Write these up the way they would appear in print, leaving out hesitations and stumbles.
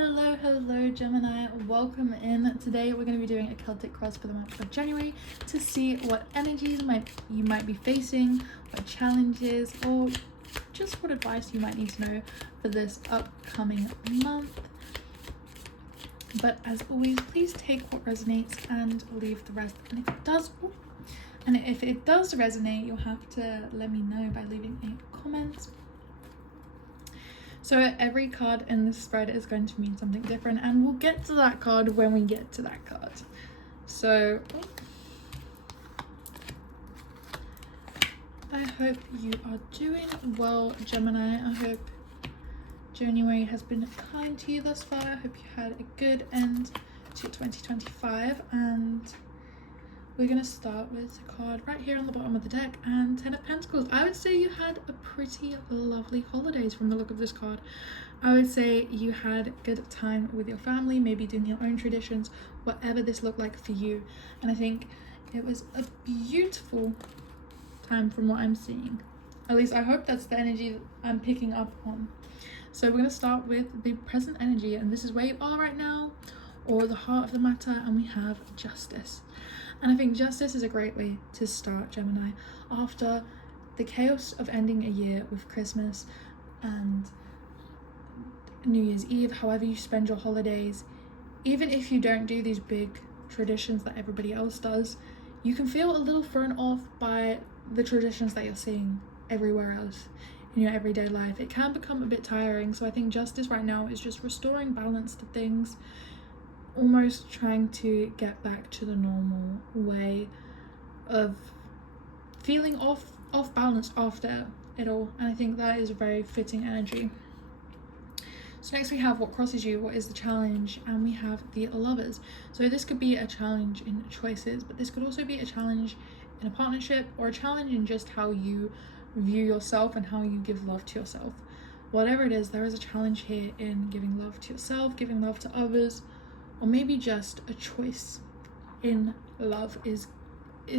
Hello Gemini, welcome in. Today we're going to be doing a Celtic cross for the month of January to see what energies you might be facing, what challenges, or just what advice you might need to know for this upcoming month. But as always, please take what resonates and leave the rest. And if it does resonate, you'll have to let me know by leaving a comment. So every card in this spread is going to mean something different, and we'll get to that card when we get to that card. So I hope you are doing well, Gemini. I hope January has been kind to you thus far. I hope you had a good end to 2025, and we're going to start with a card right here on the bottom of the deck, and 10 of Pentacles. I would say you had a pretty lovely holidays from the look of this card. I would say you had a good time with your family, maybe doing your own traditions, whatever this looked like for you. And I think it was a beautiful time from what I'm seeing. At least I hope that's the energy that I'm picking up on. So we're going to start with the present energy, and this is where you are right now, or the heart of the matter, and we have Justice. And I think Justice is a great way to start, Gemini. After the chaos of ending a year with Christmas and New Year's Eve, however you spend your holidays, even if you don't do these big traditions that everybody else does, you can feel a little thrown off by the traditions that you're seeing everywhere else in your everyday life. It can become a bit tiring, so I think Justice right now is just restoring balance to things, almost trying to get back to the normal way of feeling off balance after it all. And I think that is a very fitting energy. So next we have what crosses you, what is the challenge, and we have the Lovers. So this could be a challenge in choices, but this could also be a challenge in a partnership, or a challenge in just how you view yourself and how you give love to yourself. Whatever it is, there is a challenge here in giving love to yourself, giving love to others, or maybe just a choice in love is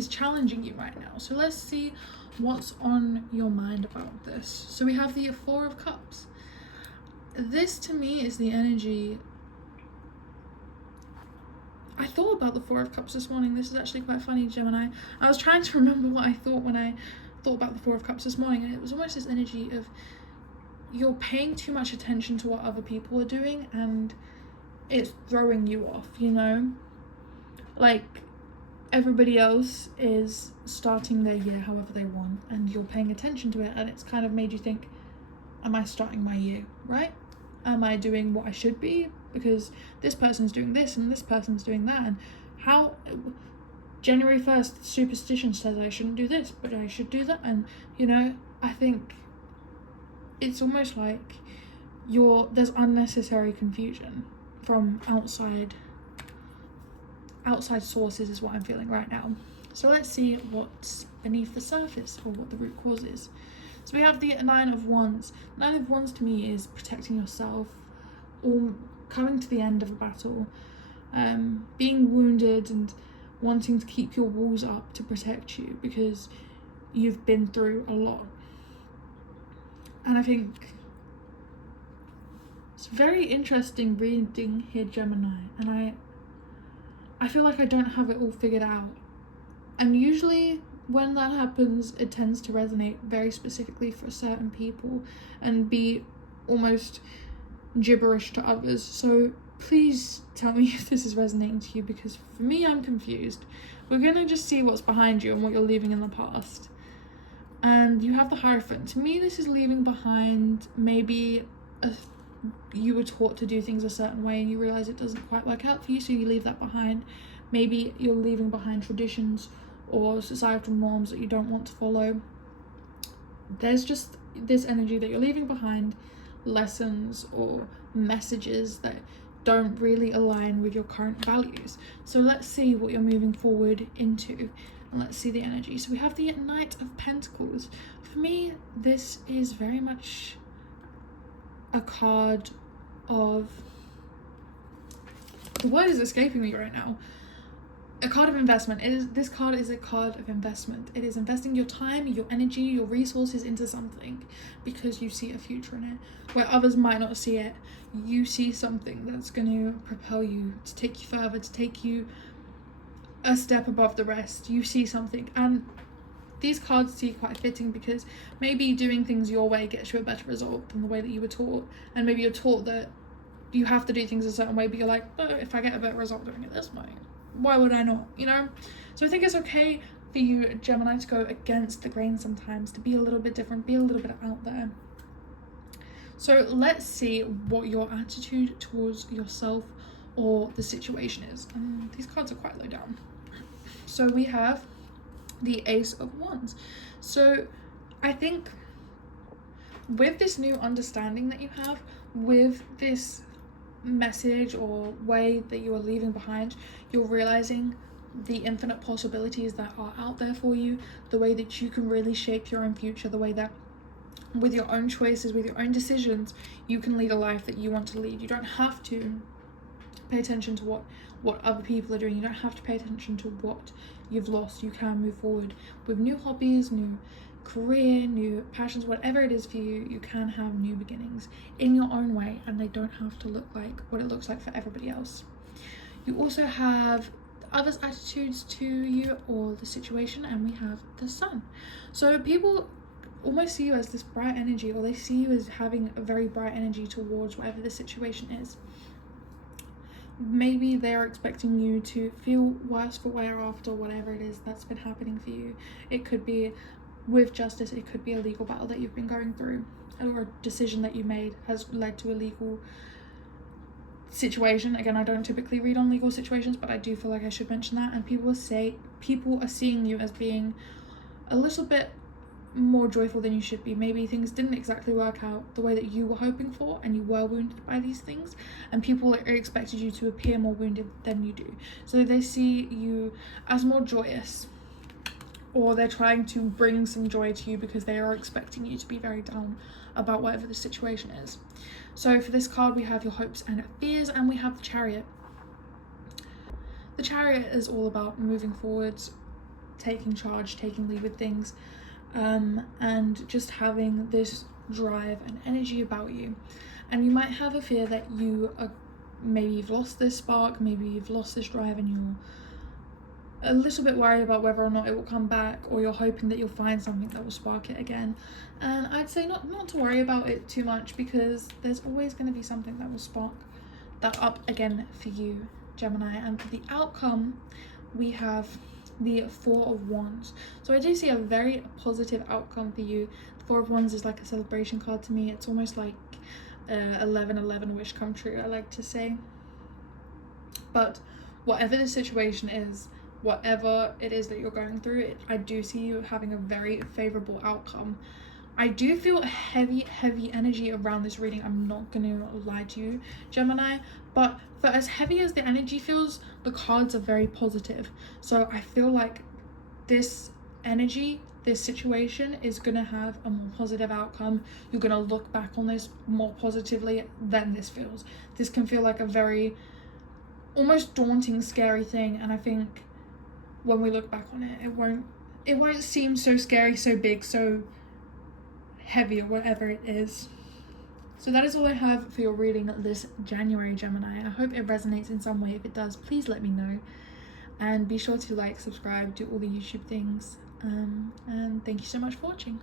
challenging you right now. So let's see what's on your mind about this. So we have the Four of Cups. This to me is the energy. I thought about the Four of Cups this morning. This is actually quite funny, Gemini. I was trying to remember what I thought when I thought about the Four of Cups this morning, and it was almost this energy of you're paying too much attention to what other people are doing, and it's throwing you off, you know? Like, everybody else is starting their year however they want, and you're paying attention to it, and it's kind of made you think, am I starting my year right? Am I doing what I should be? Because this person's doing this and this person's doing that, and how January 1st superstition says I shouldn't do this, but I should do that. And you know, I think it's almost like there's unnecessary confusion from outside sources is what I'm feeling right now. So let's see what's beneath the surface, or what the root cause is. So we have the Nine of Wands. Nine of Wands to me is protecting yourself, or coming to the end of a battle, being wounded and wanting to keep your walls up to protect you because you've been through a lot. And I think it's very interesting reading here, Gemini, and I feel like I don't have it all figured out. And usually when that happens, it tends to resonate very specifically for certain people and be almost gibberish to others. So please tell me if this is resonating to you, because for me, I'm confused. We're gonna just see what's behind you and what you're leaving in the past. And you have the Hierophant. To me, this is leaving behind maybe you were taught to do things a certain way and you realize it doesn't quite work out for you, so you leave that behind. Maybe you're leaving behind traditions or societal norms that you don't want to follow. There's just this energy that you're leaving behind, lessons or messages that don't really align with your current values. So let's see what you're moving forward into, and let's see the energy. So we have the Knight of Pentacles. For me, this is very much a card of, the word is escaping me right now, a card of investment. This card is a card of investment. It is investing your time, your energy, your resources into something because you see a future in it. Where others might not see it, you see something that's going to propel you, to take you further, to take you a step above the rest. You see something, and these cards see quite fitting because maybe doing things your way gets you a better result than the way that you were taught, and maybe you're taught that you have to do things a certain way, but you're like, oh, if I get a better result doing it this way, why would I not, you know? So I think it's okay for you, Gemini, to go against the grain sometimes, to be a little bit different, be a little bit out there. So let's see what your attitude towards yourself or the situation is. These cards are quite low down. So we have the Ace of Wands. So I think with this new understanding that you have, with this message or way that you are leaving behind, you're realizing the infinite possibilities that are out there for you, the way that you can really shape your own future, the way that with your own choices, with your own decisions, you can lead a life that you want to lead. You don't have to pay attention to what other people are doing. You don't have to pay attention to what you've lost. You can move forward with new hobbies, new career, new passions, whatever it is for you. You can have new beginnings in your own way, and they don't have to look like what it looks like for everybody else. You also have others' attitudes to you or the situation, and we have the Sun. So people almost see you as this bright energy, or they see you as having a very bright energy towards whatever the situation is. Maybe they're expecting you to feel worse for wear after whatever it is that's been happening for you. It could be with justice, it could be a legal battle that you've been going through, or a decision that you made has led to a legal situation. Again, I don't typically read on legal situations, but I do feel like I should mention that. And people are seeing you as being a little bit more joyful than you should be. Maybe things didn't exactly work out the way that you were hoping for, and you were wounded by these things, and people expected you to appear more wounded than you do. So they see you as more joyous, or they're trying to bring some joy to you because they are expecting you to be very down about whatever the situation is. So for this card, we have your hopes and fears, and we have the Chariot. The Chariot is all about moving forwards, taking charge, taking lead with things, and just having this drive and energy about you. And you might have a fear that maybe you've lost this spark, maybe you've lost this drive, and you're a little bit worried about whether or not it will come back, or you're hoping that you'll find something that will spark it again. And I'd say not to worry about it too much, because there's always going to be something that will spark that up again for you, Gemini. And for the outcome, we have the Four of Wands. So I do see a very positive outcome for you. The Four of Wands is like a celebration card to me. It's almost like 11/11 wish come true, I like to say. But whatever the situation is, whatever it is that you're going through, I do see you having a very favorable outcome. I do feel heavy energy around this reading. I'm not gonna lie to you, Gemini, but for as heavy as the energy feels, the cards are very positive. So I feel like this energy, this situation is gonna have a more positive outcome. You're gonna look back on this more positively than this feels. This can feel like a very almost daunting, scary thing, and I think when we look back on it, it won't seem so scary, so big, so heavy, or whatever it is. So that is all I have for your reading this January, Gemini. I hope it resonates in some way. If it does, please let me know, and be sure to like, subscribe, do all the YouTube things, and thank you so much for watching.